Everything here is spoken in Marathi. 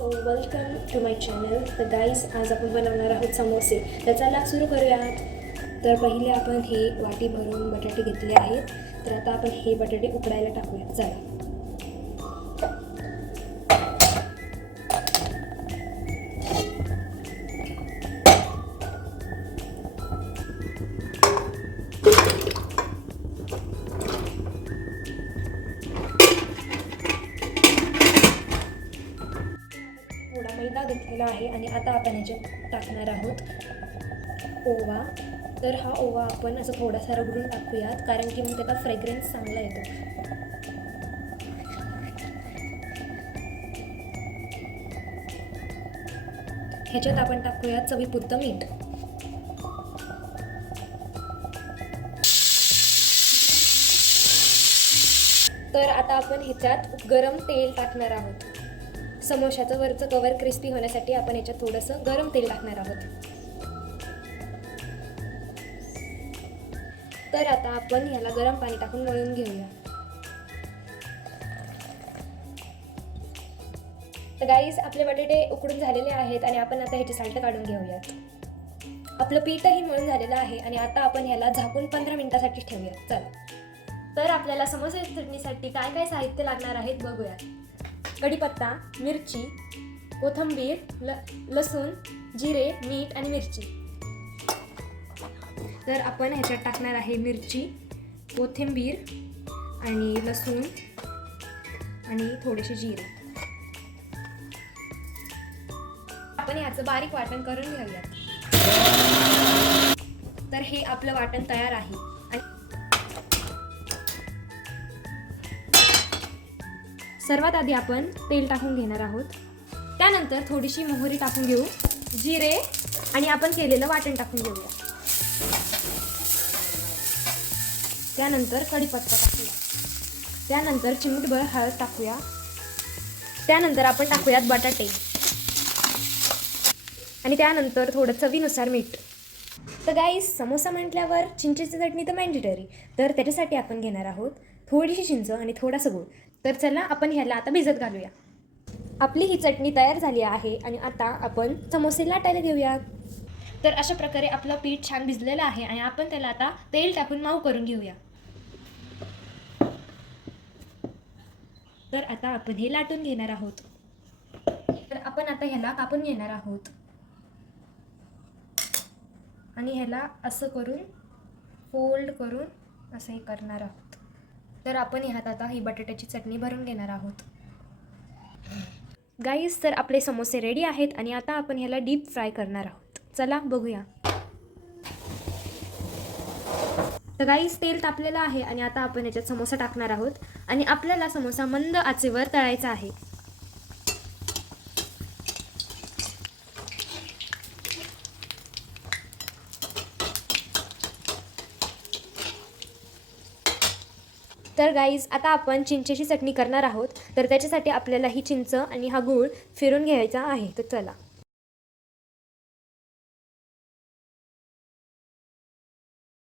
So welcome to my channel. तर गाईज आज आपण बनवणार आहोत समोसे. तर चला सुरू करूयात. तर पहिले आपण हे वाटी भरून बटाटे घेतले आहेत. तर आता आपण हे बटाटे उकडायला टाकूया. चला. थोडा मैदा घेतलेला आहे आणि आता आपण ह्याच्यात टाकणार आहोत ओवा. तर हा ओवा आपण असं थोडासा रगडून टाकूयात, कारण की मग त्याचा फ्रेग्रन्स चांगला येतो. ह्याच्यात आपण टाकूयात चवीपुरतं मीठ. तर आता आपण ह्याच्यात गरम तेल टाकणार आहोत. समोशाचं वरचं कवर क्रिस्पी होण्यासाठी आपण ह्याच्यात थोडंसं गरम तेल टाकणार आहोत. तर आता आपण ह्याला गरम पाणी टाकून मळून घेऊया. तर गाईस, आपले बटाटे उकडून झालेले आहेत आणि आपण आता ह्याची साल्ट काढून घेऊयात. आपलं पीठही मळून झालेलं आहे आणि आता आपण ह्याला झाकून 15 मिनिटासाठी ठेवूया. चला. तर आपल्याला समोसा चटणीसाठी काय काय साहित्य लागणार आहेत बघूया. कढीपत्ता, मिरची, कोथिंबीर, लसूण, जिरे, मीठ आणि मिरची. तर आपण ह्याच्यात टाकणार आहे मिरची, कोथिंबीर आणि लसूण आणि थोडेसे जिरे. आपण ह्याचं बारीक वाटण करून घेऊयात. तर हे आपलं वाटण तयार आहे. सर्वात आधी आपण तेल टाकून घेणार आहोत. त्यानंतर थोडीशी मोहरी टाकून घेऊ, जिरे आणि आपण केलेलं वाटण टाकून घेऊया. त्यानंतर कढीपत्ता टाकूया. त्यानंतर चिमूटभर हळद टाकूया. त्यानंतर आपण टाकूयात बटाटे आणि त्यानंतर थोडं चवीनुसार मीठ. तर गाईस, समोसा म्हटल्यावर चिंचेची चटणी तर मॅन्डेटरी. तर त्याच्यासाठी आपण घेणार आहोत थोडीशी चिंच आणि थोडासा गूळ. तर चला आपण ह्याला आता भिजत घालूया. आपली ही चटणी तयार झाली आहे आणि आता आपण समोसे लाटायला घेऊया. तर अशा प्रकारे आपलं पीठ छान भिजलेलं आहे आणि आपण त्याला आता तेल टाकून मऊ करून घेऊया. तर आता आपण हे लाटून घेणार आहोत. तर आपण आता ह्याला कापून घेणार आहोत आणि ह्याला असं करून फोल्ड करून असं हे करणार आहोत. तर आपण ह्यात आता ही बटाट्याची चटणी भरून घेणार आहोत. गाईस, तर आपले समोसे रेडी आहेत आणि आता आपण ह्याला डीप फ्राय करणार आहोत. चला बघूया. तर गाईस, तेल तापलेलं आहे आणि आता आपण ह्याच्यात समोसा टाकणार आहोत आणि आपल्याला समोसा मंद आचेवर तळायचा आहे. तर गाईज, आता आपण चिंचेची चटणी करणार आहोत. तर त्याच्यासाठी आपल्याला ही चिंच आणि हा गूळ फिरून घ्यायचा आहे. तर चला.